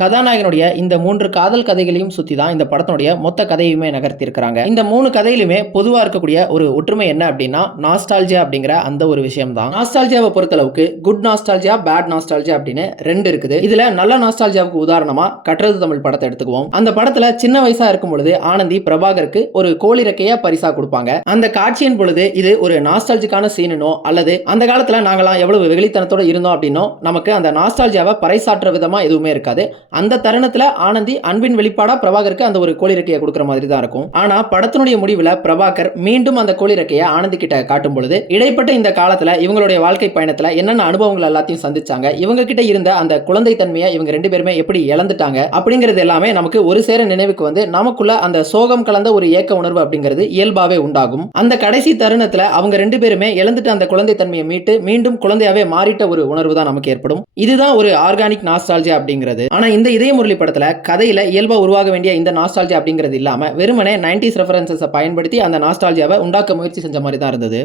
கதாநாயகனுடைய இந்த 3 காதல் கதைகளையும் சுத்தி தான் இந்த படத்தினுடைய மொத்த கதையுமே நகர்த்தியிருக்காங்க. இந்த 3 கதையிலுமே பொதுவா இருக்கக்கூடிய ஒரு ஒற்றுமை என்ன அப்படின்னா நாஸ்டால்ஜியா அப்படிங்கிற அந்த ஒரு விஷயம் தான். நாஸ்டால்ஜியாவை பொறுத்தளவுக்கு குட் நாஸ்டால்ஜியா, பேட் நாஸ்டால்ஜியா அப்படின்னு 2 இருக்குது. இதுல நல்ல நாஸ்டால்ஜியாவுக்கு உதாரணமா கற்றது தமிழ் படத்தை எடுத்துக்குவோம். அந்த படத்துல சின்ன வயசா இருக்கும் பொழுது ஆனந்தி பிரபாகருக்கு ஒரு கோழி ரெக்கையா பரிசா கொடுப்பாங்க. அந்த காட்சியின் பொழுது இது ஒரு நாஸ்டால்ஜிக்கான சீனோ அல்லது அந்த காலத்துல நாங்களாம் எவ்வளவு வெகுளித்தனத்தோட இருந்தோம் அப்படின்னோ நமக்கு அந்த நாஸ்டால்ஜியாவை பறைசாற்ற விதமா எதுவுமே இருக்காது. அந்த தருணத்துல ஆனந்தி அன்பின் வெளிப்பாடா பிரபாகருக்கு அந்த ஒரு கோழி ரெக்கையை கொடுக்கிற மாதிரி தான் இருக்கும். ஆனா படத்தினுடைய முடிவுல பிரபாகர் மீண்டும் அந்த கோழி ரெக்கையை ஆனந்தி கிட்ட காட்டும் பொழுது இடைப்பட்ட இந்த காலத்துல இவங்களுடைய வாழ்க்கை பயணத்துல என்னென்ன அனுபவங்கள் எல்லாத்தையும் சந்திச்சாங்க, இவங்க கிட்ட இருந்த அந்த குழந்தை தன்மையை இவங்க 2 பேருமே எப்படி இழந்துட்டாங்க அப்படிங்கிறது எல்லாமே நமக்கு ஒரு சேர நினைவுக்கு வந்து நமக்குள்ள அந்த சோகம் கலந்த ஒரு ஏக்க உணர்வு அப்படிங்கிறது இயல்பாவே உண்டாகும். அந்த கடைசி தருணத்துல அவங்க 2 பேருமே இழந்துட்டு அந்த குழந்தை தன்மையை மீட்டு மீண்டும் குழந்தையாவே மாறிட்ட ஒரு உணர்வு தான் நமக்கு ஏற்படும். இதுதான் ஒரு ஆர்கானிக் நாஸ்டால்ஜியா அப்படிங்கிறது. ஆனா இந்த இதய முரளி படத்துல கதையில இயல்பா உருவாக வேண்டிய இந்த நாஸ்டால்ஜியா அப்படிங்கிறது இல்லாம வெறுமனே 90s ரெஃபரன்சஸ் பயன்படுத்தி அந்த நாஸ்டால்ஜியாவை உண்டாக்க முயற்சி செஞ்ச மாதிரி தான் இருந்தது.